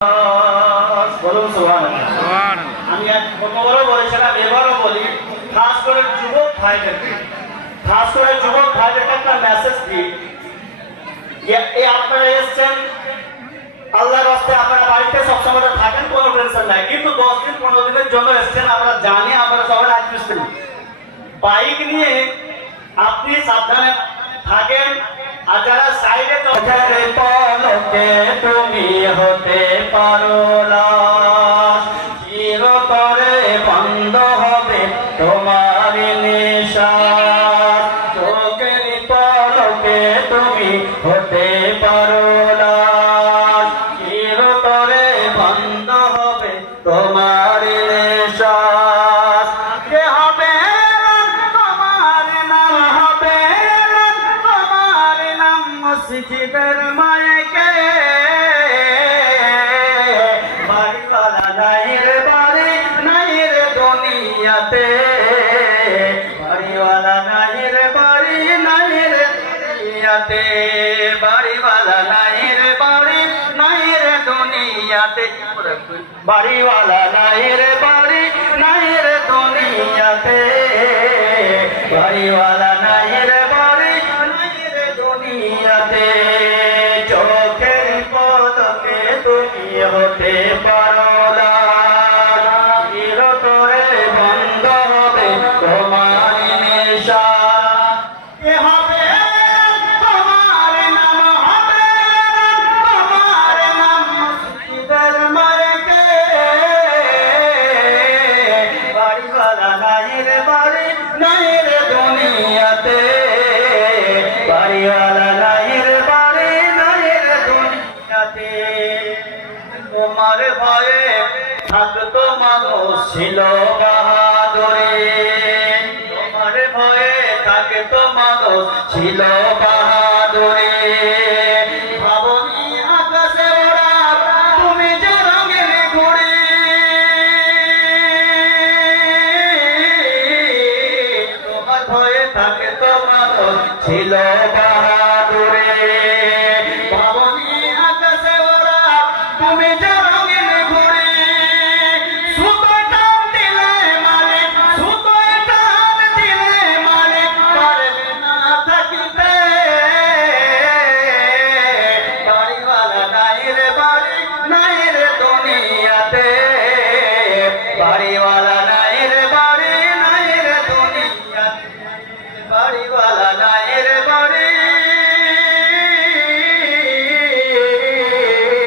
বলুন সুবহানাল্লাহ। আমি গতবারও বলেছিলাম, এবারও বলি, খাস করে যুবক ভাইদেরকে একটা মেসেজ দিই। এই আপনারা এসছেন আল্লাহর রাস্তায়, আপনারা বাড়িতে সবসময় থাকেন, কোনো টেনশন নাই, কিন্তু 10 দিন 15 দিনের জন্য এসছেন, আমরা জানি, আমরা সবাই রাজমিস্ত্রি। বাইক নিয়ে আপনি সাবধানে থাকেন। আর যারা সাইডে পলকে তুমি হতে পারো না, চিরতরে বন্ধ হবে তোমার নেশা। চোখের পলকে তুমি হতে পারো না, চিরতরে বন্ধ হবে তোমার নেশা। কে হবে তোমার নাম, হবে তোমার নাম মসজিদের মায়কে। বাড়িওয়ালা নাই রে বাড়ি, নাই রে দুনিয়াতে। বাড়িওয়ালা নাই রে বাড়ি, নাই রে দুনিয়াতে। বাড়িওয়ালা নাই রে বাড়ি, নাই রে দুনিয়াতে। বাড়িওয়ালা নাই রে বাড়ি, নাই রে দুনিয়াতে। বাড়িওয়ালা নাই রে বাড়ি, নাই রে দুনিয়াতে। চোখের পলকে তুমি হতে পারো না, চিরতরে বন্ধ হবে তোমার নেশা। কে হবে তোমার নাম, হবে তোমার নাম মসজিদের মায়কে। বাড়িওয়ালা নাই রে বাড়ি, নাই রে দুনিয়াতে। বাড়িওয়ালা নাই রে বাড়ি, নাই রে দুনিয়াতে। তোমার ভয়ে থাকতো মানুষ ছিল বাহাদুরে। তোমার ভয়ে থাকতো মানুষ ছিল বাহাদুরে। ভাবনি আকাশে ওরা তুমি যে রঙের ঘুড়ি। তোমার ভয়ে থাকতো মানুষ ছিল বাহাদুরে। ভাবনি আকাশে ওরা তুমি যে